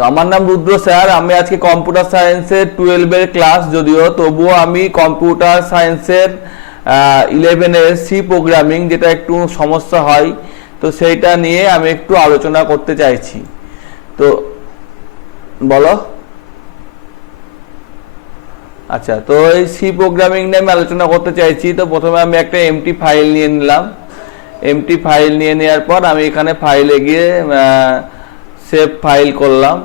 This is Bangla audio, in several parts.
তো আমার নাম রুদ্র স্যার, আমি আজকে কম্পিউটার সায়েন্সের 12 এর ক্লাস, যদিও তবুও আমি কম্পিউটার সায়েন্সের 11 এর সি প্রোগ্রামিং, যেটা একটু সমস্যা হয়, তো সেইটা নিয়ে আমি একটু আলোচনা করতে চাইছি। তো বলো। আচ্ছা, তো এই সি প্রোগ্রামিং নিয়ে আমি আলোচনা করতে চাইছি। তো প্রথমে আমি একটা এমটি ফাইল নিয়ে নিলাম। এমটি ফাইল নিয়ে নেওয়ার পর আমি এখানে ফাইলে গিয়ে সেভ ফাইল করলাম,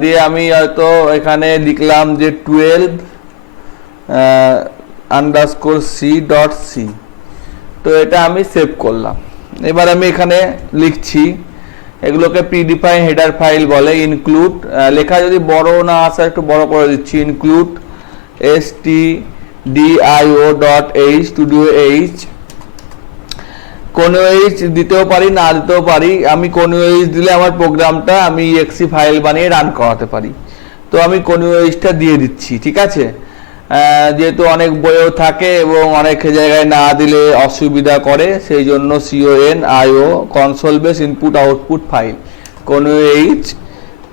দিয়ে আমি হয়তো এখানে লিখলাম যে 12_c.c। তো এটা আমি সেভ করলাম। এবার আমি এখানে লিখছি, এগুলোকে প্রিডিফাইন হেডার ফাইল বলে। ইনক্লুড লেখা যদি বড় না আসে একটু বড় করে দিচ্ছি। ইনক্লুড stdio.h স্টুডিও এইচ, কোন এইচ দিতেও পারি না দিতেও পারি। আমি কোন এইচ দিলে আমার প্রোগ্রামটা আমি exe ফাইল বানিয়ে রান করাতে পারি। তো আমি কোন এইচটা দিয়ে দিচ্ছি, ঠিক আছে। যেহেতু অনেক বইও থাকে এবং অনেক জায়গায় না দিলে অসুবিধা করে, সেই জন্য CONIO console base input output file কোন এইচ।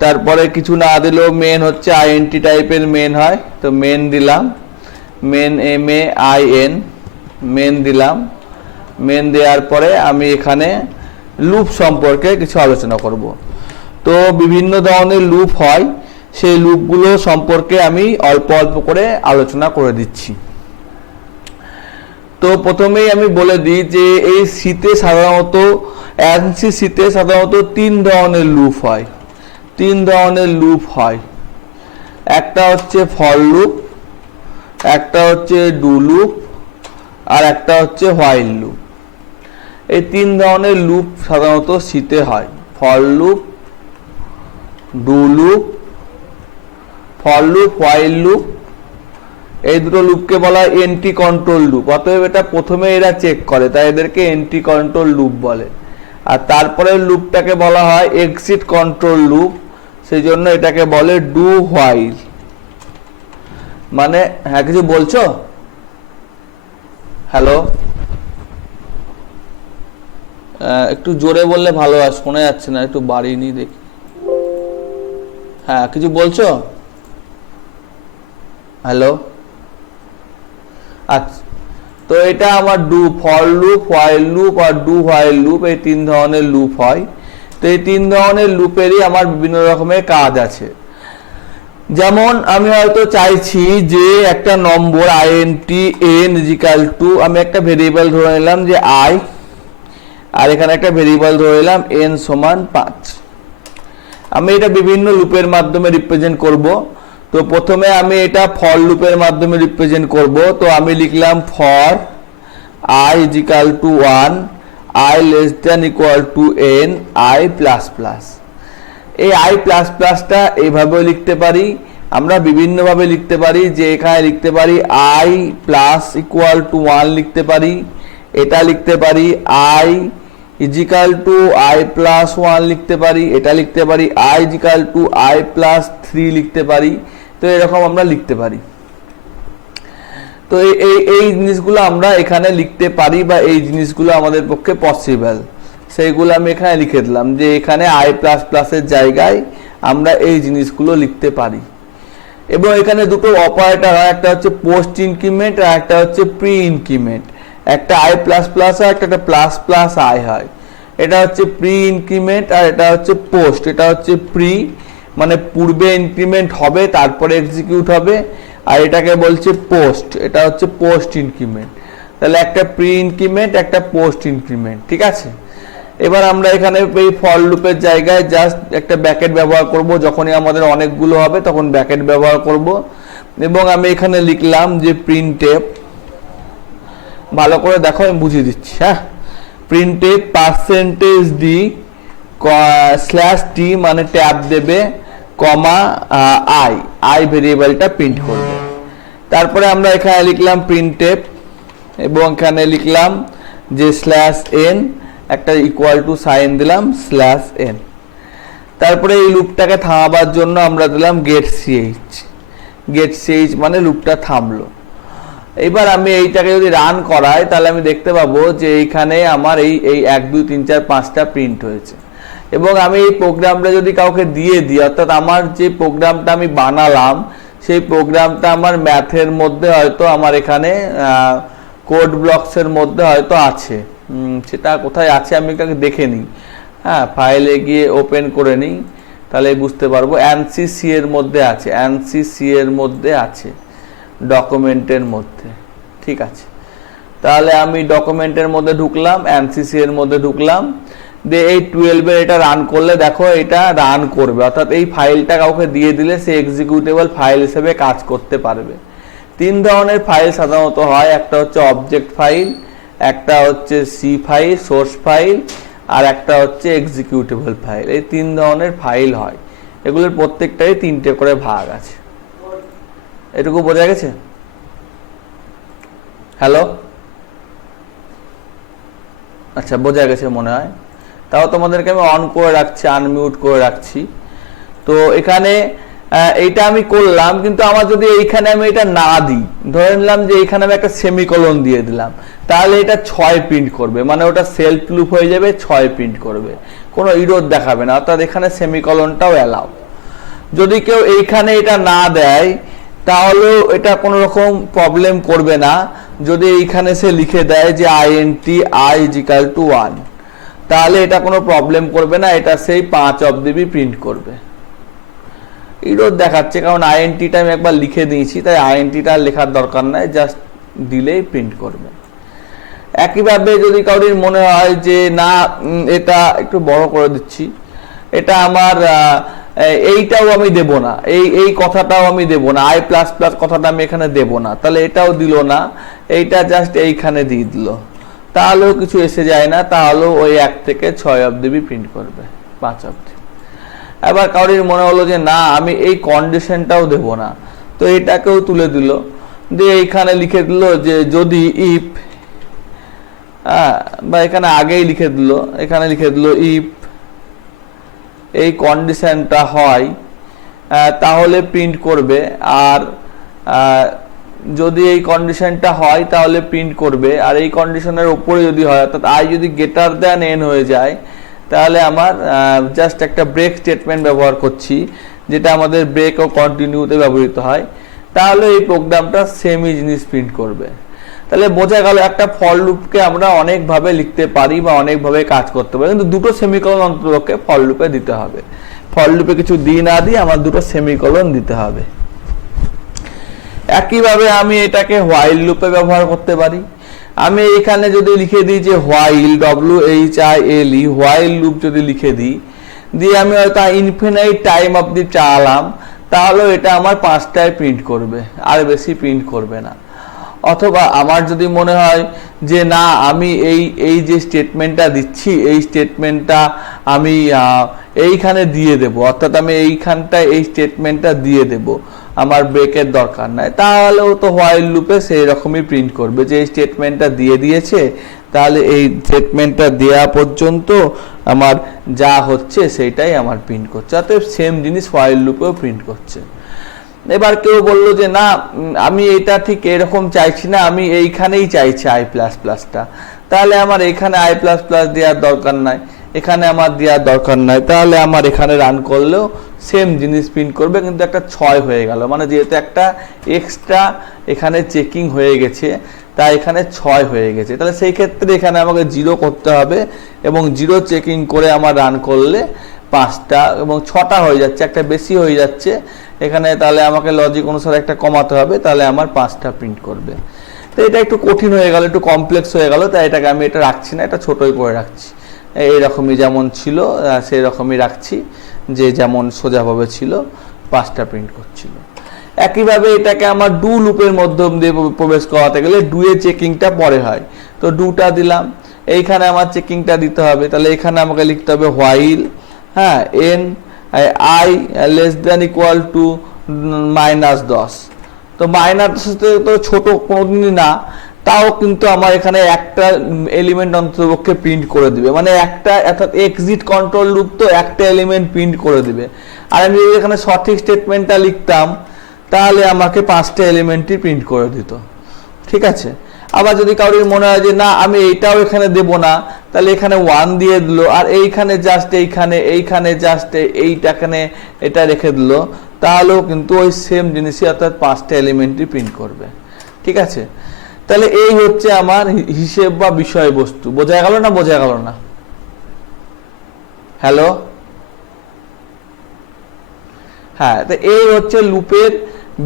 তারপরে কিছু না দিলেও মেন হচ্ছে INT টাইপের মেন হয়, তো মেন দিলাম। মেন MAIN মেন দিলাম। মেন দেওয়ার পরে আমি এখানে লুপ সম্পর্কে কিছু আলোচনা করব। তো বিভিন্ন ধরনের লুপ হয়, সেই লুপগুলো সম্পর্কে আমি অল্প অল্প করে আলোচনা করে দিচ্ছি। তো প্রথমেই আমি বলে দিই যে এই সিতে সাধারণত ANSYS সিতে সাধারণত 3 ধরনের লুপ হয়। 3 ধরনের লুপ হয়। একটা হচ্ছে ফর লুপ, একটা হচ্ছে ডু লুপ, আর একটা হচ্ছে হোয়াইল লুপ। এই 3 ধরনের লুপ সাধারণত সিতে হয়। For loop, do loop, for loop, while loop. এই দুটো লুপকে বলা হয় এন্ট্রি কন্ট্রোল লুপ। অতএব এটা প্রথমে এরা চেক করে, তাই এদেরকে এন্ট্রি কন্ট্রোল লুপ বলে। আর তারপরে লুপটাকে বলা হয় এক্সিট কন্ট্রোল লুপ, সেই জন্য এটাকে বলে ডু হোয়াইল। মানে হ্যাঁ, কিছু বলছো? হ্যালো, একটু জোরে বললে ভালো হয়, শোনা যাচ্ছে না, একটু বাড়িয়ে নি দেখি। হ্যাঁ, কিছু বলছো? হ্যালো, আচ্ছা। তো এটা আমার ফর লুপ, হোয়াইল লুপ আর ডু হোয়াইল লুপ, এই 3 ধরনের লুপ হয়। তো এই 3 ধরনের লুপেরই আমার বিভিন্ন রকমের কাজ আছে। যেমন আমি হয়তো চাইছি যে একটা নম্বর INT n = আমি একটা ভেরিয়েবল ধরে নিলাম যে i, আর এখানে একটা ভেরিয়েবল ধরে নিলাম n = 5। আমি এটা বিভিন্ন লুপের মাধ্যমে রিপ্রেজেন্ট করব। তো প্রথমে আমি এটা ফর লুপের মাধ্যমে রিপ্রেজেন্ট করব। তো আমি লিখলাম for i = 1, i <= n, i++। এই i++টা এইভাবেও লিখতে পারি, আমরা বিভিন্নভাবে লিখতে পারি। যে এখানে লিখতে পারি i + 1 লিখতে পারি, এটা লিখতে পারি i i+1 লিখতে পারি, এটা লিখতে পারি i i+3 লিখতে পারি। তো এরকম আমরা লিখতে পারি। তো এই জিনিসগুলো আমরা এখানে লিখতে পারি, বা এই জিনিসগুলো আমাদের পক্ষে পসিবল, সেইগুলো আমি এখানে লিখে দিলাম যে এখানে i++ এর জায়গায় আমরা এই জিনিসগুলো লিখতে পারি। এবং এখানে দুটো অপারেটর হয়, একটা হচ্ছে পোস্ট ইনক্রিমেন্ট আর একটা হচ্ছে প্রি ইনক্রিমেন্ট। একটা i++ হয়, একটা প্লাস i হয়। এটা হচ্ছে প্রি ইনক্রিমেন্ট আর এটা হচ্ছে পোস্ট। এটা হচ্ছে প্রি মানে পূর্বে ইনক্রিমেন্ট হবে, তারপরে এক্সিকিউট হবে, আর এটাকে বলছে পোস্ট, এটা হচ্ছে পোস্ট ইনক্রিমেন্ট। তাহলে একটা প্রি ইনক্রিমেন্ট, একটা পোস্ট ইনক্রিমেন্ট, ঠিক আছে। এবার আমরা এখানে এই ফর লুপের জায়গায় জাস্ট একটা ব্র্যাকেট ব্যবহার করব। যখনই আমাদের অনেকগুলো হবে তখন ব্র্যাকেট ব্যবহার করব। এবং আমি এখানে লিখলাম যে printf, ভালো করে দেখো আমি বুঝিয়ে দিচ্ছি। হ্যাঁ, printf %d/t মানে ট্যাব দেবে, কমা i ভেরিয়েবলটা প্রিন্ট করবে। তারপরে আমরা এখানে লিখলাম printf এবং এখানে লিখলাম যে /n, একটা = সাইন দিলাম /n। তারপরে এই লুপটাকে থামাবার জন্য আমরা দিলাম getch মানে লুপটা থামলো। এবার আমি এইটাকে যদি রান করাই তাহলে আমি দেখতে পাবো যে এইখানে আমার এই 1 2 3 4 5টা প্রিন্ট হয়েছে। এবং আমি এই প্রোগ্রামটা যদি কাউকে দিয়ে দিই, অর্থাৎ আমার যে প্রোগ্রামটা আমি বানালাম সেই প্রোগ্রামটা আমার ম্যাথের মধ্যে হয়তো আমার এখানে কোড ব্লকসের মধ্যে হয়তো আছে, সেটা কোথায় আছে আমি এটাকে দেখে নিই। হ্যাঁ, ফাইলে গিয়ে ওপেন করে নিই, তাহলে বুঝতে পারবো। এনসিসি এর মধ্যে আছে, এনসিসি এর মধ্যে আছে, ডকুমেন্টের মধ্যে। ঠিক আছে, তাহলে আমি ডকুমেন্টের মধ্যে ঢুকলাম, এনসিসি এর মধ্যে ঢুকলাম, দিয়ে এই 12 এটা রান করলে দেখো এটা রান করবে, অর্থাৎ এই ফাইলটা কাউকে দিয়ে দিলে সে এক্সিকিউটেবল ফাইল হিসেবে কাজ করতে পারবে। 3 ধরনের ফাইল সাধারণত হয়, একটা হচ্ছে অবজেক্ট ফাইল, একটা হচ্ছে সি ফাইল সোর্স ফাইল, আর একটা হচ্ছে এক্সিকিউটেবল ফাইল। এই 3 ধরনের ফাইল হয়, এগুলোর প্রত্যেকটাই 3টে করে ভাগ আছে। এটুকু বোঝা গেছে? হ্যালো, আচ্ছা বোঝা গেছে মনে হয়। তাও তোমাদেরকে আমি অন করে রাখছি, আনমিউট করে রাখছি। তো এখানে এইটা আমি করলাম, কিন্তু আমার যদি এইখানে আমি এটা না দিই, ধরে নিলাম যে এইখানে আমি একটা সেমিকোলন দিয়ে দিলাম, তাহলে এটা 6 প্রিন্ট করবে, মানে ওটা সেলফ লুপ হয়ে যাবে, 6 প্রিন্ট করবে, কোনো ইরর দেখাবে না, অর্থাৎ এখানে সেমিকোলনটাও অ্যালাউ। যদি কেউ এইখানে এটা না দেয় তাহলেও এটা কোনো রকম প্রবলেম করবে না। যদি এইখানে সে লিখে দেয় যে INT I = 1, তাহলে এটা কোনো প্রবলেম করবে না, এটা সেই 5 অবধি প্রিন্ট করবে। ইরর দেখাচ্ছে কারণ INT-টা আমি একবার লিখে দিয়েছি, তাই INT-টা লেখার দরকার নাই, জাস্ট দিলেই প্রিন্ট করবে। একইভাবে যদি কারোর মনে হয় যে না এটা একটু বড় করে দিচ্ছি, এটা আমার এইটাও আমি দেব না, এই কথাটাও আমি দেব না, I++ কথাটা আমি এখানে দেব না, তাহলে এটাও দিল না, এইটা জাস্ট এইখানে দিয়ে দিল, তাহলেও কিছু এসে যায় না, তাহলেও ওই 1 থেকে 6 অবধি প্রিন্ট করবে, 5 অবধি। এবার কারোর মনে হলো যে না আমি এই কন্ডিশনটাও দেব না, তো এটাকেও তুলে দিল, দিয়ে এইখানে লিখে দিল যে যদি ইফ, বা এখানে আগেই লিখে দিল, এখানে লিখে দিল ইফ এই কন্ডিশনটা হয় তাহলে প্রিন্ট করবে, আর যদি এই কন্ডিশনটা হয় তাহলে প্রিন্ট করবে, আর এই কন্ডিশনের উপরে যদি হয়, অর্থাৎ I যদি > n হয়ে যায়, তাহলে আমার জাস্ট একটা ব্রেক স্টেটমেন্ট ব্যবহার করছি, যেটা আমাদের ব্রেক ও কন্টিনিউতে ব্যবহৃত হয়, তাহলে এই প্রোগ্রামটা সেমই জিনিস প্রিন্ট করবে। তাহলে বোঝা গেল একটা ফর লুপকে আমরা অনেকভাবে লিখতে পারি বা অনেকভাবে কাজ করতে পারি, কিন্তু দুটো সেমিকোলন অন্ততপক্ষে ফর লুপে দিতে হবে। ফর লুপে কিছু দিই না দিই আমার দুটো সেমিকোলন দিতে হবে। একইভাবে আমি এটাকে হোয়াইল লুপে ব্যবহার করতে পারি। আমি এখানে যদি লিখে দিই যে হোয়াইল, WHILE, হোয়াইল লুপ যদি লিখে দিই, দিয়ে আমি হয়তো ইনফিনাইট টাইম অবধি চালাম, তাহলে এটা আমার 5টায় প্রিন্ট করবে, আর বেশি প্রিন্ট করবে না। অথবা আমার যদি মনে হয় যে না আমি এই যে স্টেটমেন্টটা দিচ্ছি, এই স্টেটমেন্টটা আমি এইখানে দিয়ে দেব, অর্থাৎ আমি এইখানটায় এই স্টেটমেন্টটা দিয়ে দেব, আমার ব্রেকের দরকার নাই, তাহলেও তো হোয়াইল লুপে সেই রকমই প্রিন্ট করবে যে এই স্টেটমেন্টটা দিয়ে দিয়েছে, তাহলে এই স্টেটমেন্টটা দেওয়া পর্যন্ত আমার যা হচ্ছে সেটাই আমার প্রিন্ট করছে, অতএব সেম জিনিস হোয়াইল লুপেও প্রিন্ট করছে। এবার কেউ বললো যে না আমি এটা ঠিক এরকম চাইছি না, আমি এইখানেই চাইছি I++টা, তাহলে আমার এখানে I++ দেওয়ার দরকার নাই, এখানে আমার দেওয়ার দরকার নাই, তাহলে আমার এখানে রান করলেও সেম জিনিস প্রিন্ট করবে, কিন্তু একটা 6 হয়ে গেল, মানে যেহেতু একটা এক্সট্রা এখানে চেকিং হয়ে গেছে, তাই এখানে 6 হয়ে গেছে। তাহলে সেই ক্ষেত্রে এখানে আমাকে 0 করতে হবে, এবং 0 চেকিং করে আমার রান করলে 5টা এবং 6টা হয়ে যাচ্ছে, একটা বেশি হয়ে যাচ্ছে এখানে, তাহলে আমাকে লজিক অনুসারে একটা কমাতে হবে, তাহলে আমার 5টা প্রিন্ট করবে। তো এটা একটু কঠিন হয়ে গেল, একটু কমপ্লেক্স হয়ে গেল, তাই এটাকে আমি এটা রাখছি না, এটা ছোটই করে রাখছি, এইরকমই যেমন ছিল সেই রকমই রাখছি, যে যেমন সোজাভাবে ছিল 5টা প্রিন্ট করছিল। একইভাবে এটাকে আমার ডু লুপের মাধ্যম দিয়ে প্রবেশ করাতে গেলে ডু এর চেকিংটা পরে হয়, তো ডুটা দিলাম, এইখানে আমার চেকিংটা দিতে হবে, তাহলে এখানে আমাকে লিখতে হবে হোয়াইল, হ্যাঁ, n I <= -10, তো -10 তো ছোট কোনোদিনই না, তাও কিন্তু আমার এখানে একটা এলিমেন্ট অন্ততপক্ষে প্রিন্ট করে দিবে, মানে একটা, অর্থাৎ এক্সিট কন্ট্রোল লুপ তো একটা এলিমেন্ট প্রিন্ট করে দিবে। আর আমি যদি এখানে সঠিক স্টেটমেন্টটা লিখতাম তাহলে আমাকে 5টা এলিমেন্টই প্রিন্ট করে দিত। ঠিক আছে, আবার যদি কারোর মনে হয় যে না আমি এইটাও এখানে দেব না, তাহলে এখানে 1 দিয়ে দিল, আর এইখানে জাস্ট এইখানে জাস্ট এইটাখানে এটা রেখে দিল, তাহলেও কিন্তু ওই সেম জিনিসই অর্থাৎ 5টা এলিমেন্টই প্রিন্ট করবে। ঠিক আছে, তাহলে এই হচ্ছে আমার হিসেব বা বিষয়বস্তু। বোঝা গেল না? বোঝা গেল না? হ্যালো, হ্যাঁ, তো এই হচ্ছে লুপের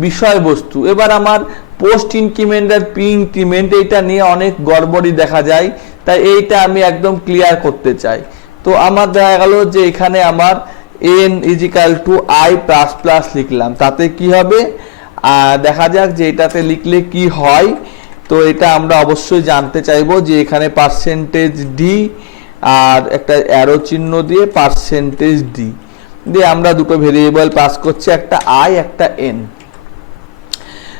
বিষয়বস্তু। এবার আমার পোস্ট ইনক্রিমেন্ট আর প্রি ইনক্রিমেন্ট এইটা নিয়ে অনেক গড়বড়ি দেখা যায়, তাই এইটা আমি একদম ক্লিয়ার করতে চাই। তো আমার দেখা গেল যে এখানে আমার n = i++ লিখলাম, তাতে কি হবে দেখা যাক যে এটাতে লিখলে কি হয়। তো এটা আমরা অবশ্যই জানতে চাইবো যে এখানে %d আর একটা অ্যারো চিহ্ন দিয়ে %d দিয়ে আমরা দুটো ভেরিয়েবল পাস করছি, একটা i একটা n।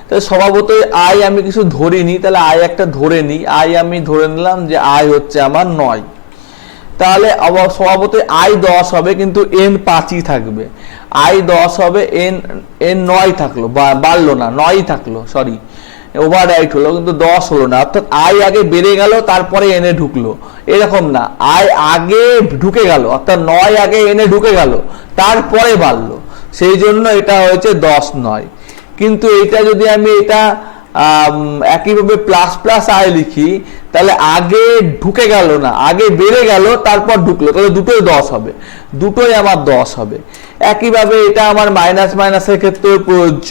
তাহলে স্বভাবতই i আমি কিছু ধরিনি, তাহলে i একটা ধরে নিই। i আমি ধরে নিলাম যে i হচ্ছে আমার 9। তাহলে স্বভাবতই i 10 হবে, কিন্তু n 5ই থাকবে। i 10 হবে, n 9 থাকলো, বাড়লো না, 9ই থাকলো, সরি ওভার রাইট হলো, কিন্তু 10 হলো না। অর্থাৎ i আগে বেড়ে গেল, তারপরে n এ ঢুকলো, এরকম না, i আগে ঢুকে গেল, অর্থাৎ 9 আগে n এ ঢুকে গেল, তারপরে বাড়লো, সেই জন্য এটা হয়েছে 10 9। কিন্তু এটা যদি আমি এটা একইভাবে ++ i লিখি, তাহলে আগে ঢুকে গেল না, আগে বেড়ে গেল, তারপর ঢুকলো, তাহলে দুটোই 10 হবে, দুটোই আমার 10 হবে। একইভাবে এটা আমার মাইনাসের ক্ষেত্রেও প্রযোজ্য,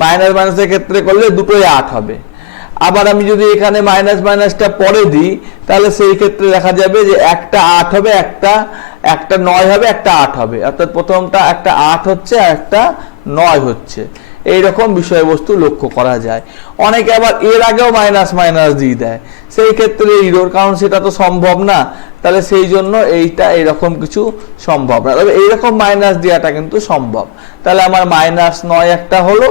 মাইনাসের ক্ষেত্রে করলে দুটোই 8 হবে। আবার আমি যদি এখানে মাইনাসটা পরে দিই, তাহলে সেই ক্ষেত্রে দেখা যাবে যে একটা 8 হবে, একটা 9 হবে, একটা 8 হবে, অর্থাৎ প্রথমটা একটা 8 হচ্ছে আর একটা 9 হচ্ছে। এইরকম বিষয়বস্তু লক্ষ্য করা যায়। অনেকে আবার এর আগেও মাইনাস দিয়ে দেয়, সেই ক্ষেত্রে ইরোর, কারণ সেটা তো সম্ভব না, তাহলে সেই জন্য এইটা এরকম কিছু সম্ভব না। তবে এইরকম মাইনাস দেওয়াটা কিন্তু সম্ভব। তাহলে আমার -9 একটা হলো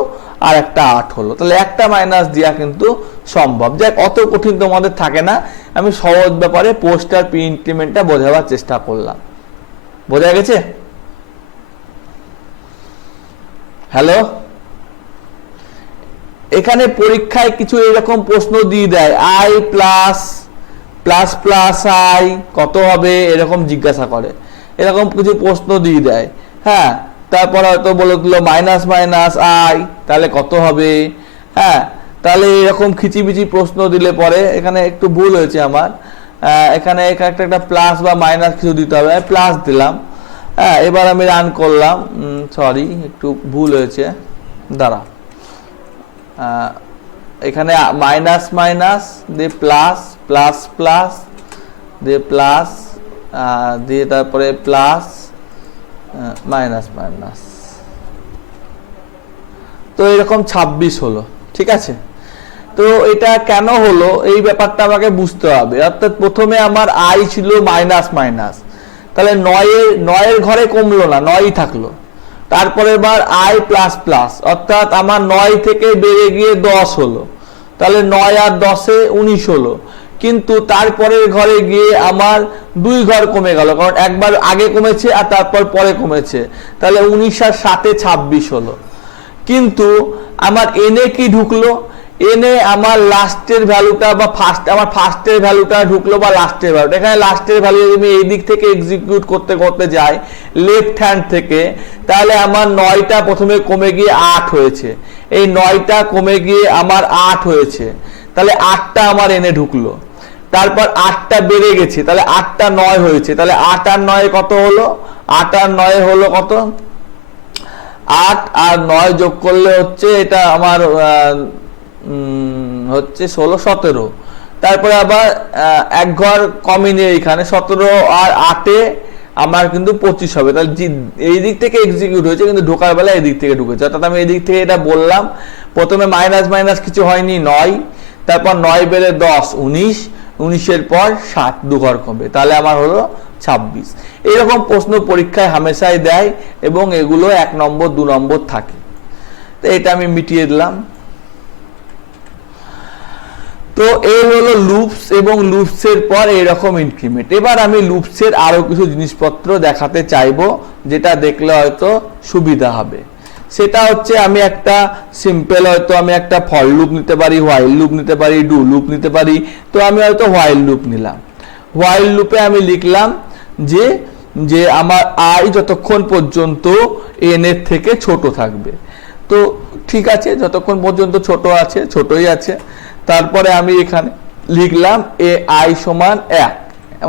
আর একটা 8 হলো, তাহলে একটা মাইনাস দেওয়া কিন্তু সম্ভব। যাক, অত কঠিন তোমাদের থাকে না, আমি সহজ ব্যাপারে পোস্ট আর প্রি ইনক্রিমেন্টটা বোঝাবার চেষ্টা করলাম। বোঝা গেছে? হ্যালো, এখানে পরীক্ষায় কিছু এরকম প্রশ্ন দিয়ে দেয়, i++i কত হবে, এরকম জিজ্ঞাসা করে, এরকম কিছু প্রশ্ন দিয়ে দেয়। হ্যাঁ, তারপর হয়তো বলে দিল -i, তাহলে কত হবে। হ্যাঁ, তাহলে এরকম খিচিবিচি প্রশ্ন দিলে পরে এখানে একটু ভুল হয়েছে আমার, এখানে একটা প্লাস বা মাইনাস কিছু দিতে হবে, প্লাস দিলাম। হ্যাঁ, এবার আমি রান করলাম, সরি একটু ভুল হয়েছে, দাঁড়া, এখানে মাইনাস দিয়ে প্লাস দিয়ে প্লাস দিয়ে তারপরে প্লাস মাইনাস, তো এরকম 26 হলো। ঠিক আছে, তো এটা কেন হলো এই ব্যাপারটা আমাকে বুঝতে হবে। অর্থাৎ প্রথমে আমার i ছিল মাইনাস, তাহলে 9 ঘরে কমলো না, 9ই থাকলো। তারপরে এবার i++, অর্থাৎ আমার 9 থেকে বেড়ে গিয়ে 10 হলো, তাহলে 9 আর 10-এ 19 হলো। কিন্তু তারপরের ঘরে গিয়ে আমার 2 ঘর কমে গেল, কারণ একবার আগে কমেছে আর তারপর পরে কমেছে, তাহলে 19 আর 7-এ 26 হলো। কিন্তু আমার এনে কি ঢুকলো, এনে আমার লাস্টের ভ্যালুটা বা আমার ফার্স্টের ভ্যালুটা ঢুকলো বা লাস্টের ভ্যালুটা। এখানে লাস্টের ভ্যালু যদি আমি এই দিক থেকে এক্সিকিউট করতে যাই লেফট হ্যান্ড থেকে, তাহলে আমার 9টা প্রথমে কমে গিয়ে 8 হয়েছে, এই 9টা কমে গিয়ে আমার 8 হয়েছে, তাহলে 8টা আমার এনে ঢুকলো। তারপর 8টা বেড়ে গেছে, তাহলে 8টা 9 হয়েছে, তাহলে 8 আর 9 কত হলো, 8 আর 9 হলো কত, 8 আর 9 যোগ করলে হচ্ছে এটা আমার হচ্ছে 16 17। তারপরে আবার এক ঘর কমিয়ে এখানে 17 আর 8-এ আমার কিন্তু 25 হবে, তাহলে এই দিক থেকে এক্সিকিউট হয়েছে, কিন্তু ঢোকার বেলা এই দিক থেকে ঢুকেছে। অর্থাৎ আমি এই দিক থেকে এটা বললাম, প্রথমে মাইনাস কিছু হয়নি, 9, তারপর 9 বেড়ে 10 19, 19-এর পর 7 2 ঘর কমবে, তাহলে আমার হলো 26। এইরকম প্রশ্ন পরীক্ষায় হামেশাই দেয় এবং এগুলো 1 নম্বর 2 নম্বর থাকে। তো এটা আমি মিটিয়ে দিলাম। তো এই হলো লুপস এবং লুপসের পর এইরকম ইনক্রিমেন্ট। এবার আমি লুপসের আরো কিছু জিনিসপত্র দেখাতে চাইবো, যেটা দেখলে হয়তো সুবিধা হবে। সেটা হচ্ছে আমি একটা সিম্পল, হয়তো আমি একটা ফর লুপ নিতে পারি, হোয়াইল লুপ নিতে পারি, ডু লুপ নিতে পারি। তো আমি হয়তো হোয়াইল লুপ নিলাম। হোয়াইল লুপে আমি লিখলাম যে যে আমার আই যতক্ষণ পর্যন্ত এন এর থেকে ছোট থাকবে। তো ঠিক আছে, যতক্ষণ পর্যন্ত ছোট আছে ছোটই আছে। তারপরে আমি এখানে লিখলাম এ আই সমান 1,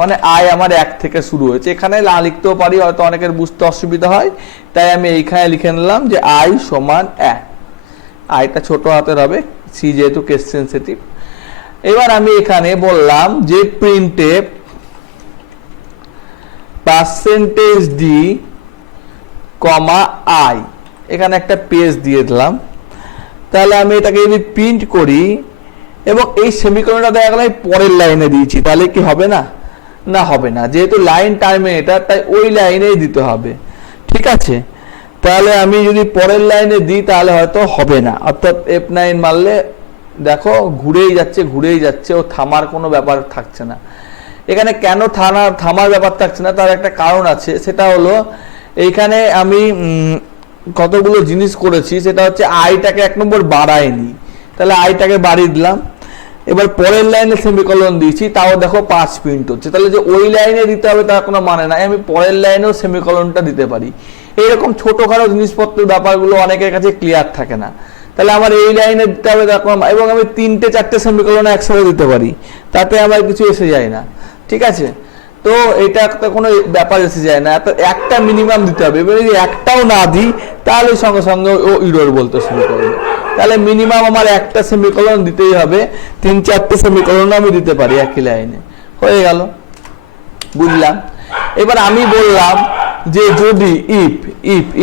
মানে আই আমার 1 থেকে শুরু হয়েছে। এখানে না লিখতেও পারি, হয়তো অনেকের বুঝতে অসুবিধা হয়, তাই আমি এইখানে লিখে নিলাম যে আই সমান 1। আইটা ছোট হাতের হবে, সি যেহেতু কেস সেন্সিটিভ। এবার আমি এখানে বললাম যে printf percentage D comma I, এখানে একটা পেজ দিয়ে দিলাম। তাহলে আমি এটাকে যদি প্রিন্ট করি এবং এই সেমিকোলনটা দেখা গেল পরের লাইনে দিয়েছি, তাহলে কি হবে না? না, হবে না, যেহেতু লাইন টার্মিনেটর তাই ওই লাইনেই দিতে হবে। ঠিক আছে, তাহলে আমি যদি পরের লাইনে দিই তাহলে হয়তো হবে না, অর্থাৎ F9 মারলে দেখো ঘুরেই যাচ্ছে, ও থামার কোনো ব্যাপার থাকছে না। এখানে কেন থামার ব্যাপার থাকছে না তার একটা কারণ আছে, সেটা হলো এইখানে আমি কতগুলো জিনিস করেছি, সেটা হচ্ছে আইটাকে 1 নম্বর বাড়াইনি, তাহলে আইটাকে বাড়িয়ে দিলাম। এবার পরের লাইনে সেমিকোলন দিয়েছি, তাও দেখো 5 প্রিন্ট হচ্ছে, তাহলে যে ওই লাইনে দিতে হবে তার কোনো মানে নাই, আমি পরের লাইনেও সেমিকোলনটা দিতে পারি। এইরকম ছোটখাটো জিনিসপত্রের ব্যাপারগুলো অনেকের কাছে ক্লিয়ার থাকে না, তাহলে আমার এই লাইনে দিতে হবে তার কোনো, এবং আমি 3-4টে সেমিকোলন একসাথে দিতে পারি, তাতে আমার কিছু এসে যায় না। ঠিক আছে, তো এটা কোনো ব্যাপার এসে যায় না, একটা মিনিমাম দিতে হবে। এবার যদি একটাও না দিই তাহলে সঙ্গে সঙ্গে ও ইরর বলতে শুরু করবে। তাহলে মিনিমাম আমার একটা সেমিকোলন দিতেই হবে, 3-4টে সেমিকোলন আমি দিতে পারি একই লাইনে। হয়ে গেল, বুঝলাম। এবার আমি বললাম যে যদি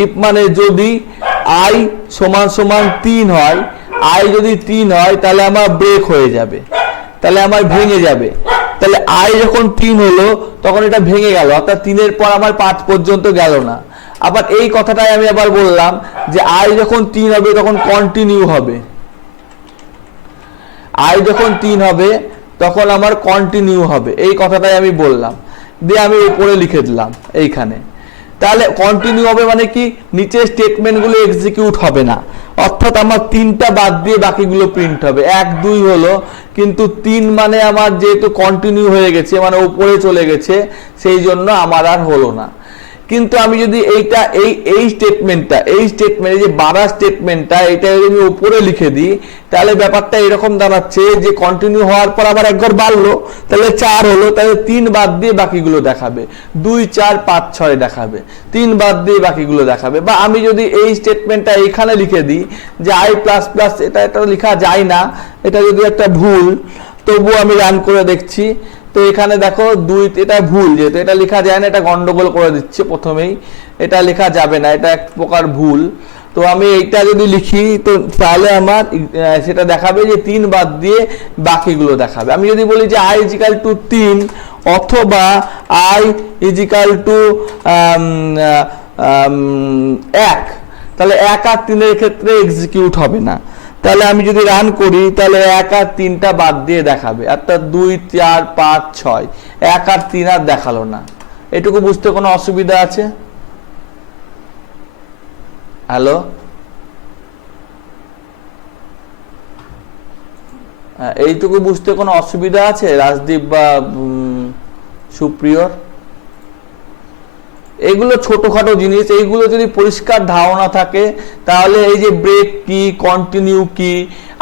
ইফ মানে যদি আই সমান সমান 3 হয়, আই যদি 3 হয় তাহলে আমার ব্রেক হয়ে যাবে, তাহলে আমার ভেঙে যাবে। তাহলে আই যখন 3 হলো তখন এটা ভেঙে গেল, অর্থাৎ 3-এর পর আমার 5 পর্যন্ত গেল না। আবার এই কথাটাই আমি আবার বললাম যে আই যখন 3 হবে তখন কন্টিনিউ হবে, আই যখন 3 হবে তখন আমার কন্টিনিউ হবে, এই কথাটাই আমি বললাম। দিয়ে আমি উপরে লিখে দিলাম এইখানে। তাহলে কন্টিনিউ হবে মানে কি, নিচের স্টেটমেন্টগুলো এক্সিকিউট হবে না, অর্থাৎ আমার 3টা বাদ দিয়ে বাকিগুলো প্রিন্ট হবে। 1, 2 হলো, কিন্তু 3 মানে আমার যেহেতু কন্টিনিউ হয়ে গেছে, মানে উপরে চলে গেছে, সেই জন্য আমার আর হলো না। কিন্তু আমি যদি এই স্টেটমেন্টটা যে বাড়া স্টেটমেন্টটা এটা যদি আমি উপরে লিখে দিই, তাহলে ব্যাপারটা এরকম দাঁড়াচ্ছে যে কন্টিনিউ হওয়ার পর আবার একবার বাড়লো, তাহলে 4 হলো, তাহলে 3 বাদ দিয়ে বাকিগুলো দেখাবে, 2, 4, 5, 6 দেখাবে, 3 বাদ দিয়ে বাকিগুলো দেখাবে। বা আমি যদি এই স্টেটমেন্টটা এইখানে লিখে দিই যে আই প্লাস প্লাস, এটা লেখা যায় না, এটা যদি একটা ভুল, তবুও আমি রান করে দেখছি। তো এখানে দেখো 2, এটা ভুল, যেহেতু এটা লেখা যায় না, এটা গন্ডগোল করে দিচ্ছে প্রথমেই, এটা লেখা যাবে না, এটা এক প্রকার ভুল। তো আমি এইটা যদি লিখি তো তাহলে আমার সেটা দেখাবে যে 3 বাদ দিয়ে বাকিগুলো দেখাবে। আমি যদি বলি যে i = 3 অথবা i = 1, তাহলে 1 আর 3-এর ক্ষেত্রে এক্সিকিউট হবে না। তাহলে আমি যদি রান করি তাহলে 1 আর 3টা বাদ দিয়ে দেখাবে, অর্থাৎ 2, 4, 5, 6, 1 আর 3 আর দেখালো না। এটুকু বুঝতে কোনো অসুবিধা আছে? হ্যালো, এইটুকু বুঝতে কোনো অসুবিধা আছে রাজদীপ বা সুপ্রিয়র? এগুলো ছোটখাটো জিনিস, এইগুলো যদি পরিষ্কার ধারণা থাকে তাহলে এই যে ব্রেক কি, কন্টিনিউ কি,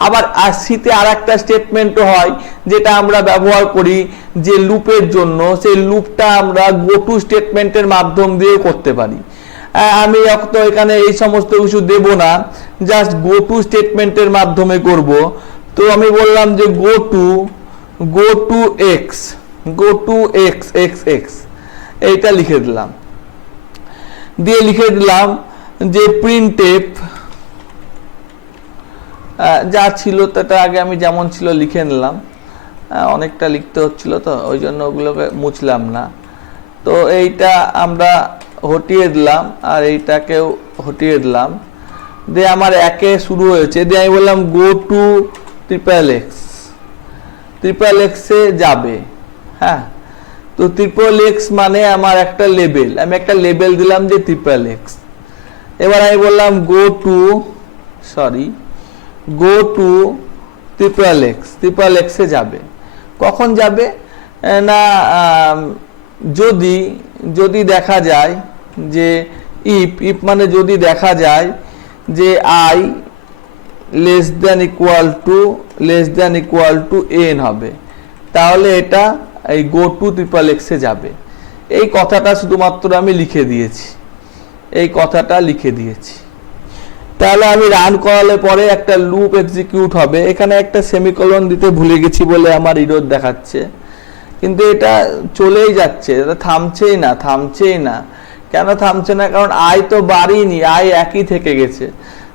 আবার সিতে আর একটা স্টেটমেন্টও হয় যেটা আমরা ব্যবহার করি যে লুপের জন্য, সেই লুপটা আমরা গো টু স্টেটমেন্টের মাধ্যম দিয়ে করতে পারি। আমি তো এখানে এই সমস্ত কিছু দেব না, জাস্ট গো টু স্টেটমেন্টের মাধ্যমে করব। তো আমি বললাম যে গো টু এক্স, এইটা লিখে দিলাম। দিয়ে লিখে দিলাম যে প্রিন্টএফ, যা ছিল তাটা আগে আমি যেমন ছিল লিখে নিলাম, অনেকটা লিখতে হচ্ছিল তো ওই জন্য ওগুলোকে মুছলাম না। তো এইটা আমরা হটিয়ে দিলাম আর এইটাকেও হটিয়ে দিলাম। দিয়ে আমার 1-এ শুরু হয়েছে, দিয়ে আমি বললাম গো টু XXX-এ যাবে। হ্যাঁ, তো XXX মানে আমার একটা লেবেল, আমি একটা লেবেল দিলাম যে XXX। এবার আমি বললাম গো টু ট্রিপল এক্সে যাবে। কখন যাবে না যদি দেখা যায় যে ইফ মানে যদি দেখা যায় যে i less than equal to n হবে, তাহলে এটা এই গো টু ট্রিপল এক্সে যাবে। এই কথাটা শুধুমাত্র আমি লিখে দিয়েছি। তাহলে আমি রান করালে পরে একটা লুপ এক্সিকিউট হবে। এখানে একটা সেমিকোলন দিতে ভুলে গেছি বলে আমার এরর দেখাচ্ছে, কিন্তু এটা চলেই যাচ্ছে, এটা থামছেই না। কেন থামছে না? কারণ আই তো বাড়িনি, আই একই থেকে গেছে,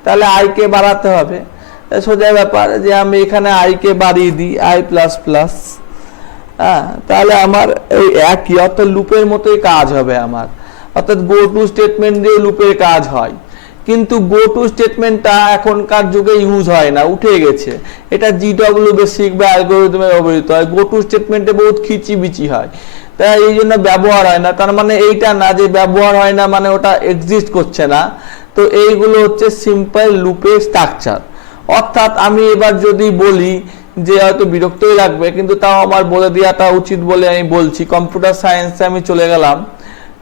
তাহলে আই কে বাড়াতে হবে। সোজা ব্যাপার যে আমি এখানে আই কে বাড়িয়ে দিই, আই প্লাস প্লাস, তাহলে আমার এই একই অর্থাৎ লুপের মতোই কাজ হবে আমার। অর্থাৎ গো টু স্টেটমেন্ট দিয়ে লুপের কাজ হয়, কিন্তু গো টু স্টেটমেন্টটা এখনকার যুগে ইউজ হয় না, উঠে গেছে। এটা জিডব্লিউ বেসিক বা অ্যালগরিদমে ব্যবহৃত হয়। গো টু স্টেটমেন্টে বহুত খিচিবিচি হয়, তাই এই জন্য ব্যবহার হয় না। তার মানে এইটা না যে ব্যবহার হয় না মানে ওটা এক্সিস্ট করছে না। তো এইগুলো হচ্ছে সিম্পল লুপের স্ট্রাকচার। অর্থাৎ আমি এবার যদি বলি যে হয়তো বিরক্তই লাগবে, কিন্তু তাও আমার বলে দেওয়াটা উচিত বলে আমি বলছি। কম্পিউটার সায়েন্সে আমি চলে গেলাম,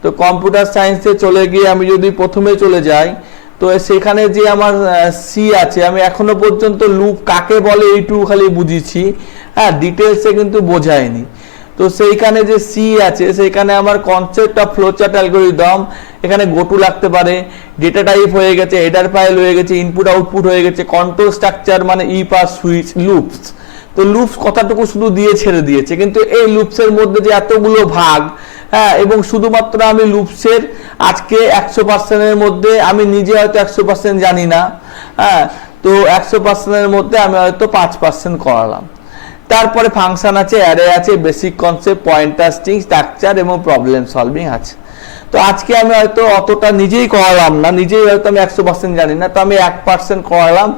তো কম্পিউটার সায়েন্সে চলে গিয়ে আমি যদি প্রথমে চলে যাই, তো সেখানে যে আমার সি আছে, আমি এখনো পর্যন্ত লুপ কাকে বলে এইটুকু খালি বুঝিছি, ডিটেলসে কিন্তু বোঝায়নি। তো সেইখানে যে সি আছে, সেইখানে আমার কনসেপ্ট অফ ফ্লোচার্ট অ্যালগরিদম, এখানে গোটু লাগতে পারে, ডেটা টাইপ হয়ে গেছে, হেডার ফাইল হয়ে গেছে, ইনপুট আউটপুট হয়ে গেছে, কন্ট্রোল স্ট্রাকচার মানে ই পাস সুইচ, লুপস। তো লুপস কথাটুকু শুধু দিয়ে ছেড়ে দিয়েছে, কিন্তু এই লুপসের মধ্যে যে এতগুলো ভাগ, এবং শুধুমাত্র আমি লুপসের আজকে 100%-এর মধ্যে আমি নিজে হয়তো 100% জানি না, তো 100%-এর মধ্যে আমি হয়তো 5% করালাম। তারপরে ফাংশন আছে, অ্যারে আছে, basic concept, pointer, string, structure এবং প্রবলেম সলভিং আছে। তো আজকে আমি হয়তো অতটা নিজেই করালাম না, নিজেই হয়তো আমি 100% জানি না, তো আমি 1% করালাম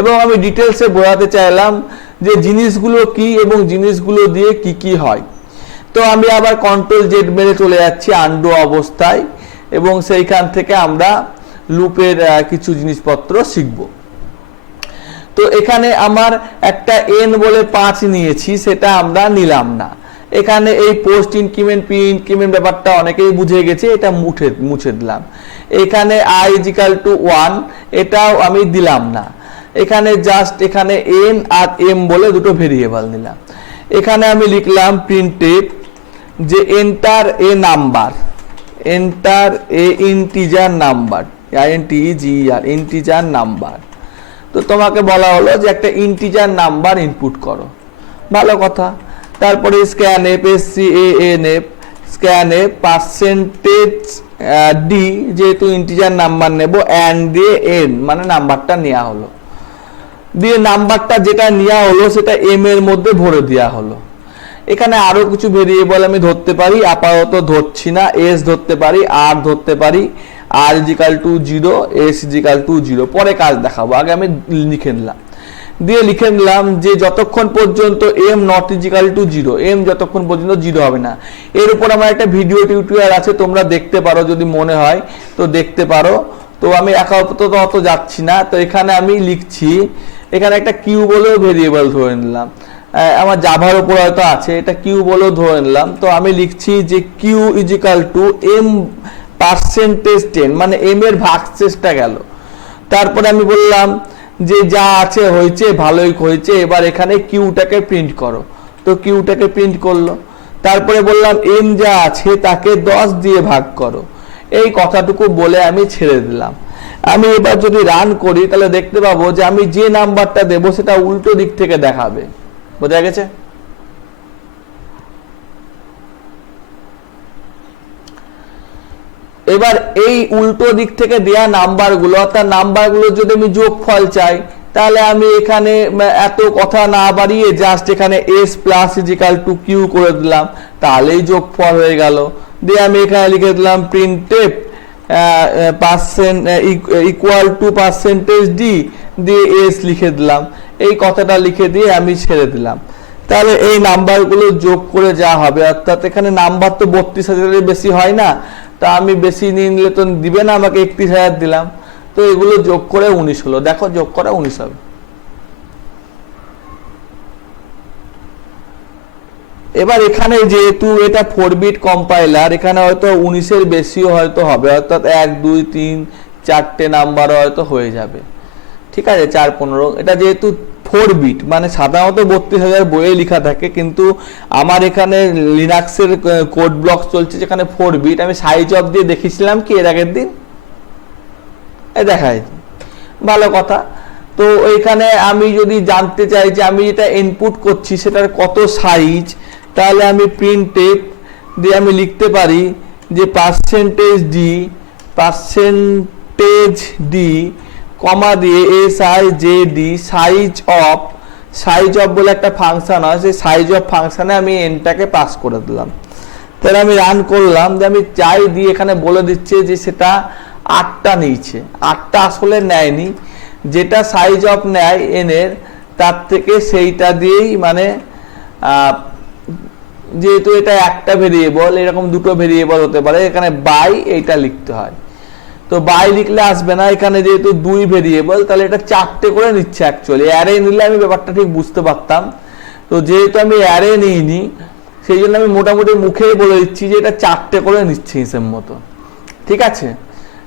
এবং আমি ডিটেলসে বোঝাতে চাইলাম যে জিনিসগুলো কি এবং জিনিসগুলো দিয়ে কি হয়। তো আমি আবার কন্ট্রোল জেড মেরে চলে যাচ্ছি আন্ডু অবস্থায়, এবং সেইখান থেকে আমরা লুপের কিছু জিনিসপত্র শিখব। তো এখানে আমার একটা n বলে 5 নিয়েছি, সেটা আমরা নিলাম না। এখানে এই পোস্ট ইনক্রিমেন্ট, প্রি ইনক্রিমেন্ট ব্যাপারটা অনেকেই বুঝে গেছে, এটা মুছে দিলাম। এখানে i = 1, এটাও আমি দিলাম না। এখানে জাস্ট এখানে n আর m বলে দুটো ভেরিয়েবল নিলাম। এখানে আমি লিখলাম প্রিন্টএফ যে enter a number, enter a integer number, integer number. তো তোমাকে বলা হলো যে একটা ইন্টিজার নাম্বার ইনপুট করো, ভালো কথা। তারপরে scanf, SCANF, scanf percentage D, যেহেতু ইন্টিজার নাম্বার নেব, অ্যান্ড দিয়ে n মানে নাম্বারটা নেওয়া হলো, দিয়ে নাম্বারটা যেটা নেওয়া হলো সেটা m এর মধ্যে ভরে দেওয়া হলো। এখানে আরো কিছু ভেরিয়েবল আমি ধরতে পারি, আপাতত ধরছি না। s ধরতে পারি, r ধরতে পারি, r = 0, s = 0, পরে কাজ দেখাবো। আগে আমি লিখে নিলাম যে যতক্ষণ পর্যন্ত m ≠ 0, m যতক্ষণ পর্যন্ত 0 হবে না। এর উপর আমার একটা ভিডিও টিউটোরিয়াল আছে, তোমরা দেখতে পারো যদি মনে হয় তো দেখতে পারো। তো আমি আপাতত অত যাচ্ছি না। তো এখানে আমি লিখছি, এখানে একটা কিউ বলেও ভেরিয়েবল ধরে নিলাম, আমার জাভার উপর হয়তো আছে, এটা কিউ বলেও ধরে নিলাম। তো আমি লিখছি যে কিউ = m %10, মানে m এর ভাগশেষটা গেল। তারপরে আমি বললাম যে যা আছে হয়েছে, ভালোই হয়েছে, এবার এখানে কিউটাকে প্রিন্ট করো। তো কিউটাকে প্রিন্ট করলো। তারপরে বললাম m যা আছে তাকে 10 দিয়ে ভাগ করো। এই কথাটুকু বলে আমি ছেড়ে দিলাম। আমি এবার যদি রান করি তাহলে দেখতে পাবো যে আমি যে নাম্বারটা দেবো সেটা উল্টো দিক থেকে দেখাবে। বোঝা গেছে? এবার এই উল্টো দিক থেকে দেয়া নাম্বারগুলো, অর্থাৎ নাম্বারগুলো যদি আমি যোগফল চাই, তাহলে আমি এখানে এত কথা না বাড়িয়ে জাস্ট এখানে s + q করে দিলাম, তাহলেই যোগফল হয়ে গেল। দিয়ে আমি এখানে লিখে দিলাম প্রিন্টএফ %d দিয়ে s লিখে দিলাম। এই কথাটা লিখে দিয়ে আমি ছেড়ে দিলাম। তাহলে এই নাম্বারগুলো যোগ করে যা হবে, অর্থাৎ এখানে নাম্বার তো 32,000-এর বেশি হয় না, তা আমি বেশি নিয়ে নিলে তো দিবে না আমাকে, 31,000 দিলাম। তো এগুলো যোগ করে 19 হলো, দেখো যোগ করে 19 হবে। এবার এখানে যেহেতু এটা 4 বিট কম্পাইলার, এখানে হয়তো 19-এর বেশিও হয়তো হবে, অর্থাৎ 1 2 3 4টে নাম্বার হয়তো হয়ে যাবে, ঠিক আছে, 4 15। এটা যেহেতু 4 বিট, মানে সাধারণত 32,000 বইয়ে লেখা থাকে, কিন্তু আমার এখানে লিনাক্সের কোড ব্লক চলছে যেখানে 4 বিট। আমি সাইজ অফ দিয়ে দেখিয়েছিলাম কি এর আগের দিন, দেখায়, ভালো কথা। তো এইখানে আমি যদি জানতে চাই যে আমি যেটা ইনপুট করছি সেটার কত সাইজ, তাহলে আমি প্রিন্টএফ দিয়ে আমি লিখতে পারি যে %d কমা দিয়ে SIZD সাইজ অফ বলে একটা ফাংশন হয়, সেই সাইজ অফ ফাংশনে আমি এনটাকে পাস করে দিলাম। তাহলে আমি রান করলাম, যে আমি চাই দিয়ে এখানে বলে দিচ্ছে যে সেটা 8টা নিয়েছে। 8টা আসলে নেয়নি, যেটা সাইজ অফ নেয় এনের তার থেকে সেইটা দিয়েই, মানে যেহেতু এটা একটা ভেরিয়েবল, এরকম দুটো ভেরিয়েবল হতে পারে, এখানে বাই এইটা লিখতে হয়। তো বাই লিখলে আসবে না, এখানে যেহেতু 2 ভেরিয়েবল তাহলে এটা 4টে করে নিচ্ছে। অ্যাকচুয়ালি অ্যারে নিলে আমি ব্যাপারটা ঠিক বুঝতে পারতাম, তো যেহেতু আমি অ্যারে নিইনি সেই জন্য আমি মোটামুটি মুখেই বলে দিচ্ছি যে এটা 4টে করে নিচ্ছে হিসেব মতো, ঠিক আছে,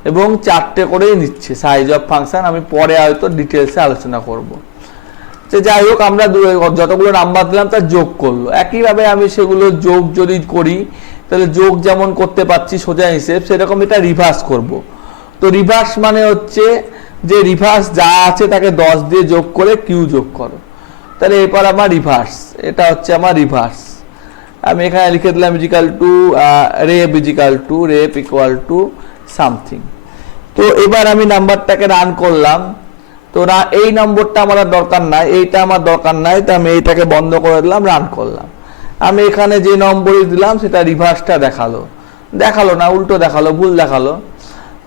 এবং 4টে করেই নিচ্ছে সাইজ অফ ফাংশন। আমি পরে হয়তো ডিটেলসে আলোচনা করব। যে যাই হোক, আমরা যতগুলো নাম্বার দিলাম তার যোগ করলো। একইভাবে আমি সেগুলো যোগ যদি করি তাহলে যোগ যেমন করতে পারছি সোজা হিসেব, সেরকম এটা রিভার্স করব। তো রিভার্স মানে হচ্ছে যে রিভার্স যা আছে তাকে 10 দিয়ে যোগ করে কিউ যোগ করো, তাহলে এরপর আমার রিভার্স, এটা হচ্ছে আমার রিভার্স। আমি এখানে লিখে দিলাম রেপ ইকুয়াল টু সামথিং। তো এবার আমি নাম্বারটাকে রান করলাম। তো এই নম্বরটা আমার দরকার নাই, এইটা আমার দরকার নাই, তো আমি এইটাকে বন্ধ করে দিলাম, রান করলাম। আমি এখানে যে নম্বরই দিলাম সেটা রিভার্সটা দেখালো না, উল্টো দেখালো, ভুল দেখালো।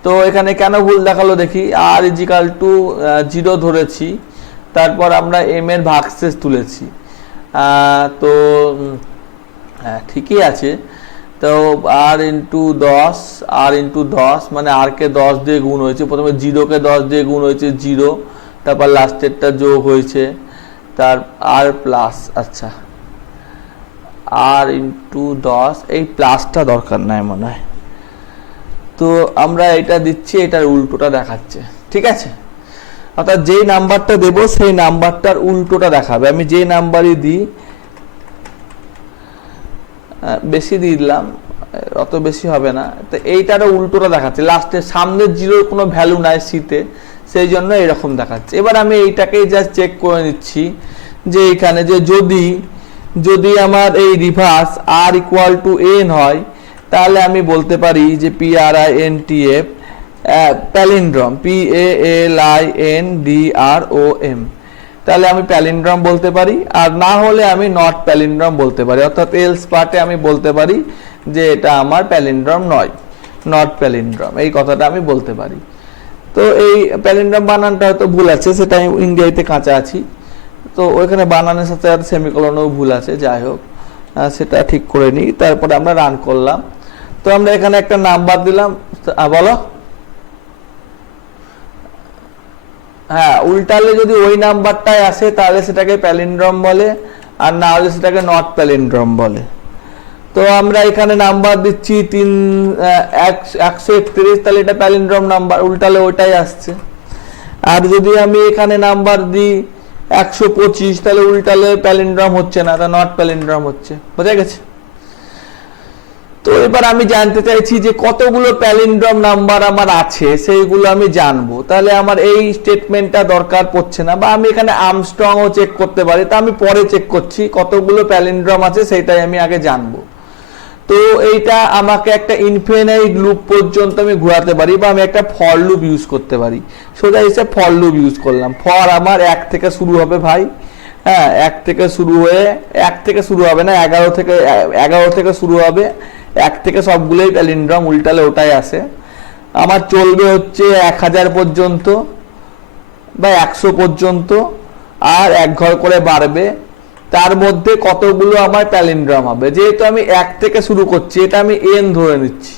তো এখানে কেন ভুল দেখালো দেখি, r=0 ধরেছি, তারপর আমরা m এর ভাগশেষ তুলেছি, তো ঠিকই আছে। তো r×10 মানে r কে 10 দিয়ে গুণ হয়েছে, প্রথমে 0 কে 10 দিয়ে গুণ হয়েছে 0, তারপর লাস্টেরটা যোগ হয়েছে, তার r প্লাস, আচ্ছা r×10, এই প্লাসটা দরকার নাই মনে হয়। তো আমরা এটা দিচ্ছি, এটার উল্টোটা দেখাচ্ছে, ঠিক আছে, অর্থাৎ যেই নাম্বারটা দেব সেই নাম্বারটার উল্টোটা দেখাবে। আমি যে নাম্বারই দিই, বেশি দিয়ে দিলাম, অত বেশি হবে না, তো এইটারও উল্টোটা দেখাচ্ছে, লাস্টের সামনের জিরোর কোনো ভ্যালু নাই সিতে, সেই জন্য এরকম দেখাচ্ছে। এবার আমি এইটাকেই জাস্ট চেক করে নিচ্ছি যে এখানে যে যদি আমার এই রিভার্স r=n হয়, তাহলে আমি বলতে পারি যে PRINTF প্যালিন্ড্রম, PALINDROM, তাহলে আমি প্যালিন্ড্রম বলতে পারি। আর না হলে আমি নট প্যালিন্ড্রম বলতে পারি, অর্থাৎ এলস পার্টে আমি বলতে পারি যে এটা আমার প্যালিন্ড্রম নয়, নট প্যালিন্ড্রম, এই কথাটা আমি বলতে পারি। তো এই প্যালিন্ড্রম বানানটা হয়তো ভুল আছে, সেটা আমি ইংরেজিতে কাঁচা আছি, তো ওইখানে বানানের সাথে সেমিকোলনও ভুল আছে, যাই হোক সেটা ঠিক করে নিই। তারপরে আমরা রান করলাম। তো আমরা এখানে একটা নাম্বার দিলাম, বলো, হ্যাঁ, উল্টালে যদি ওই নাম্বারটাই আসে তাহলে সেটাকে প্যালিন্ড্রম বলে, আর না হলে সেটাকে নট প্যালিন্ড্রম বলে। তো আমরা এখানে নাম্বার দিচ্ছি 131, তাহলে এটা প্যালিন্ড্রম নাম্বার, উল্টালে ওইটাই আসছে। আর যদি আমি এখানে নাম্বার দিই 125, তাহলে উল্টালে প্যালিন্ড্রম হচ্ছে না, তা নট প্যালিন্ড্রম হচ্ছে, বোঝা গেছে। তো এবার আমি জানতে চাইছি যে কতগুলো প্যালিন্ড্রম নাম্বার আমার আছে, সেইগুলো আমি জানবো। তাহলে আমার এই স্টেটমেন্টটা দরকার পড়ছে না, বা আমি এখানে আর্মস্ট্রংও চেক করতে পারি, তা আমি পরে চেক করছি। কতগুলো প্যালিন্ড্রম আছে সেটাই আমি আগে জানবো। তো এইটা আমাকে একটা ইনফিনিট লুপ পর্যন্ত আমি ঘোরাতে পারি, বা আমি একটা ফর লুপ ইউজ করতে পারি। সোজা হিসেবে ফর লুপ ইউজ করলাম। ফর আমার 1 থেকে শুরু হবে ভাই, হ্যাঁ, 1 থেকে শুরু হয়ে 1 থেকে শুরু হবে না, 11 থেকে শুরু হবে, 1 থেকে সবগুলোই প্যালিন্ড্রম, উল্টালে ওটাই আসে। আমার চলবে হচ্ছে 1000 পর্যন্ত বা 100 পর্যন্ত, আর 1 ঘর করে বাড়বে। তার মধ্যে কতগুলো আমার প্যালিন্ড্রম হবে, যেহেতু আমি 1 থেকে শুরু করছি, এটা আমি n ধরে নিচ্ছি,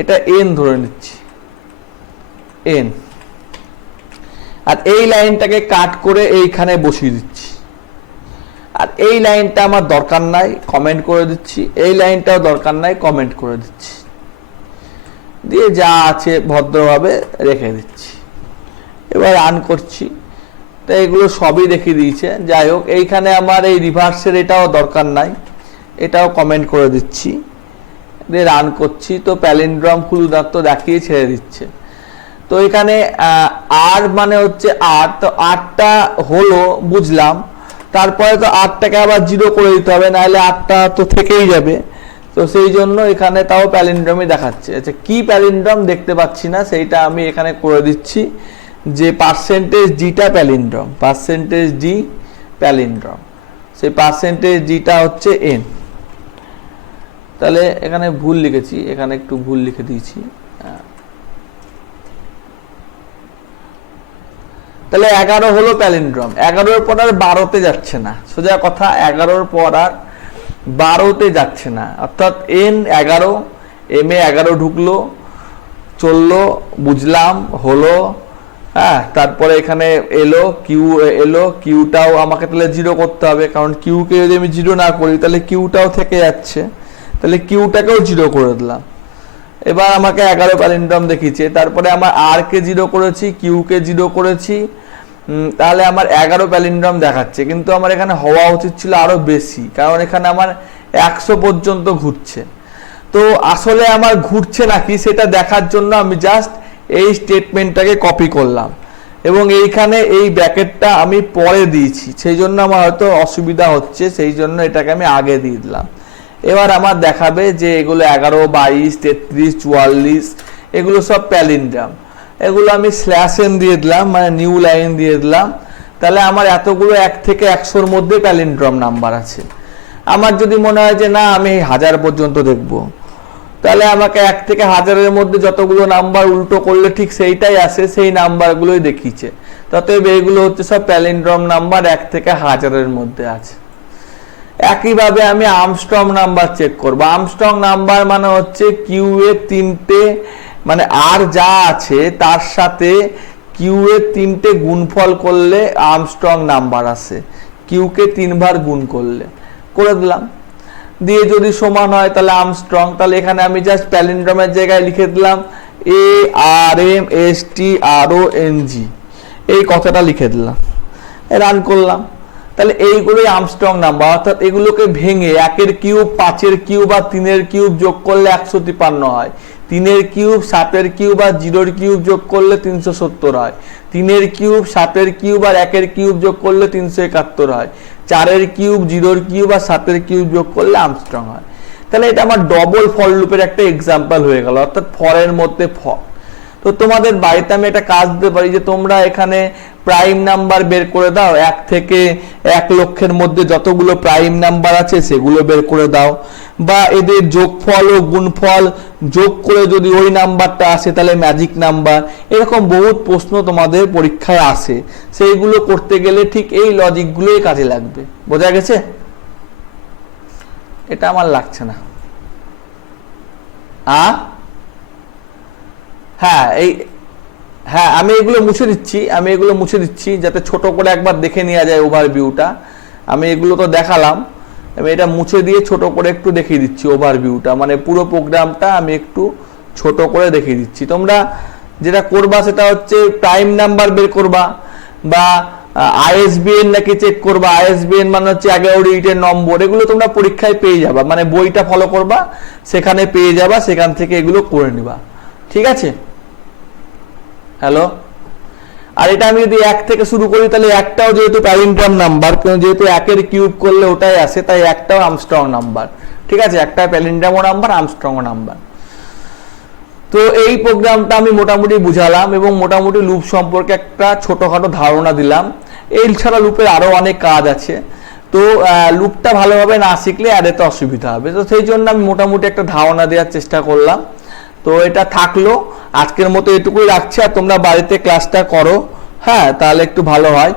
এটা n ধরে নিচ্ছি, n, আর এই লাইনটাকে কাট করে এইখানে বসিয়ে দিচ্ছি। আর এই লাইনটা আমার দরকার নাই, কমেন্ট করে দিচ্ছি। এই লাইনটাও দরকার নাই, কমেন্ট করে দিচ্ছি। দিয়ে যা আছে ভদ্রভাবে রেখে দিচ্ছি। এবার রান করছি, তো এগুলো সবই দেখিয়ে দিয়েছে। যাই হোক, এইখানে আমার এই রিভার্সের এটাও দরকার নাই, এটাও কমেন্ট করে দিচ্ছি। দিয়ে রান করছি, তো প্যালিন্ড্রম ক্ষুদ্রার্থ দেখিয়ে ছেড়ে দিচ্ছে। তো এখানে আর মানে হচ্ছে 8, তো 8টা হলো বুঝলাম। তারপরে তো 8টাকে আবার 0 করে দিতে হবে, নাহলে 8টা তো থেকেই যাবে। তো সেই জন্য এখানে তাও প্যালিন্ড্রমই দেখাচ্ছে। আচ্ছা, কি প্যালিন্ড্রম দেখতে পাচ্ছি না, সেইটা আমি এখানে করে দিচ্ছি যে %d-টা প্যালিন্ড্রম, %d প্যালিন্ড্রম, সেই %d-টা হচ্ছে n। তাহলে এখানে ভুল লিখেছি, এখানে একটু ভুল লিখে দিয়েছি। তাহলে 11 হলো প্যালিন্ড্রম। 11-এর পর আর 12-তে যাচ্ছে না, সোজা কথা। 11-এর পর আর 12-তে যাচ্ছে না, অর্থাৎ n11, m-এ 11 ঢুকলো, চললো, বুঝলাম, হলো। হ্যাঁ, তারপরে এখানে এলো কিউ, এলো কিউটাও আমাকে তাহলে 0 করতে হবে, কারণ কিউকে যদি আমি 0 না করি তাহলে কিউটাও থেকে যাচ্ছে, তাহলে কিউটাকেও 0 করে দিলাম। এবার আমাকে 11 প্যালিন্ড্রম দেখিয়েছে। তারপরে আমার আর কে 0 করেছি, কিউকে 0 করেছি, তাহলে আমার 11 প্যালিন্ড্রম দেখাচ্ছে। কিন্তু আমার এখানে হওয়া উচিত ছিল আরো বেশি, কারণ এখানে আমার 100 পর্যন্ত ঘুরছে। তো আসলে আমার ঘুরছে নাকি সেটা দেখার জন্য আমি জাস্ট এই স্টেটমেন্টটাকে কপি করলাম এবং এইখানে এই ব্র্যাকেটটা আমি পরে দিয়েছি, সেই জন্য আমার হয়তো অসুবিধা হচ্ছে, সেই জন্য এটাকে আমি আগে দিয়ে দিলাম। এবার আমার দেখাবে যে এগুলো 11, 22, 33, 44 এগুলো সব প্যালিন্ড্রম। এগুলো আমি /n দিয়ে দিলাম, মানে নিউ লাইন দিয়ে দিলাম। তাহলে আমার এতগুলো 1 থেকে 100-র মধ্যে প্যালিন্ড্রম নাম্বার আছে। আমার যদি মনে হয় যে না আমি 1000 পর্যন্ত দেখব, তাহলে আমাকে 1 থেকে 1000-এর মধ্যে যতগুলো নাম্বার উল্টো করলে ঠিক সেইটাই আসে, সেই নাম্বারগুলোই দেখিয়েছে। ততএব এইগুলো হচ্ছে সব প্যালিন্ড্রম নাম্বার 1 থেকে 1000-এর মধ্যে আছে। একইভাবে আমি আর্মস্ট্রং নাম্বার চেক করব। আর্মস্ট্রং নাম্বার মানে হচ্ছে কিউ এর 3টে, মানে আর যা আছে তার সাথে কিউ এর 3টে গুণফল করলে আর্মস্ট্রং নাম্বার আসে, কিউকে 3 বার গুণ করলে। করে দিলাম, দিয়ে যদি সমান হয় তাহলে আর্মস্ট্রং। তাহলে এখানে আমি জাস্ট প্যালিন্ড্রমের জায়গায় লিখে দিলাম ARMSTRONG, এই কথাটা লিখে দিলাম, রান করলাম। তাহলে এইগুলোই আর্মস্ট্রং নাম্বার, অর্থাৎ এগুলোকে ভেঙে 1-এর কিউব, 5-এর কিউব আর 3-এর কিউব যোগ করলে 153 হয়, 3-এর কিউব, 7-এর কিউব আর 0-এর কিউব যোগ করলে 370 হয়, 3-এর কিউব, 7-এর কিউব আর 1-এর কিউব যোগ করলে 371 হয়, 4-এর কিউব, 0-এর কিউব আর 7-এর কিউব যোগ করলে আর্মস্ট্রং হয়। তাহলে এটা আমার ডবল ফর লুপের একটা এক্সাম্পল হয়ে গেল, অর্থাৎ ফরের মধ্যে ফর। তো তোমাদের বাড়িতে আমি একটা কাজ দিতে পারি যে তোমরা এখানে প্রাইম নাম্বার বের করে দাও, 1 থেকে 1 লক্ষের মধ্যে যতগুলো প্রাইম নাম্বার আছে সেগুলো বের করে দাও, বা এদের যোগফল ও গুণফল যোগ করে যদি ওই নাম্বারটা আসে তাহলে ম্যাজিক নাম্বার। এরকম বহুত প্রশ্ন তোমাদের পরীক্ষায় আসে, সেইগুলো করতে গেলে ঠিক এই লজিকগুলোই কাজে লাগবে। বোঝা গেছে? এটা আমার লাগছে না। হ্যাঁ, আমি এগুলো মুছে দিচ্ছি, যাতে ছোট করে একবার দেখে নেওয়া যায় ওভারভিউটা। আমি এগুলো তো দেখালাম, আমি এটা মুছে দিয়ে ছোট করে একটু দেখিয়ে দিচ্ছি ওভারভিউটা, মানে পুরো প্রোগ্রামটা আমি একটু ছোট করে দেখিয়ে দিচ্ছি। তোমরা যেটা করবা সেটা হচ্ছে প্রাইম নাম্বার বের করবা, বা ISBN নাকি চেক করবা। ISBN মানে হচ্ছে 11 ডিজিটের নম্বর, এগুলো তোমরা পরীক্ষায় পেয়ে যাবা, মানে বইটা ফলো করবা, সেখানে পেয়ে যাবা, সেখান থেকে এগুলো করে নিবা। ঠিক আছে? হ্যালো, আর এটা আমি যদি 1 থেকে শুরু করি তাহলে একটাও যেহেতু প্যালিন্ড্রম নাম্বার, যেহেতু 1-এর কিউব করলে ওটাই আসে, তাই একটাও আর্মস্ট্রং নাম্বার। ঠিক আছে, একটা প্যালিন্ড্রম নাম্বার, আর্মস্ট্রং নাম্বার। তো এই প্রোগ্রামটা আমি মোটামুটি বুঝালাম এবং মোটামুটি লুপ সম্পর্কে একটা ছোটখাটো ধারণা দিলাম। এই ছাড়া লুপের আরো অনেক কাজ আছে, তো লুপটা ভালোভাবে না শিখলে আরেতে অসুবিধা হবে। তো সেই জন্য আমি মোটামুটি একটা ধারণা দেওয়ার চেষ্টা করলাম। তো এটা থাকলো, আজকের মতো এটুকুই রাখছি। আর তোমরা বাড়িতে ক্লাসটা করো, হ্যাঁ, তাহলে একটু ভালো হয়।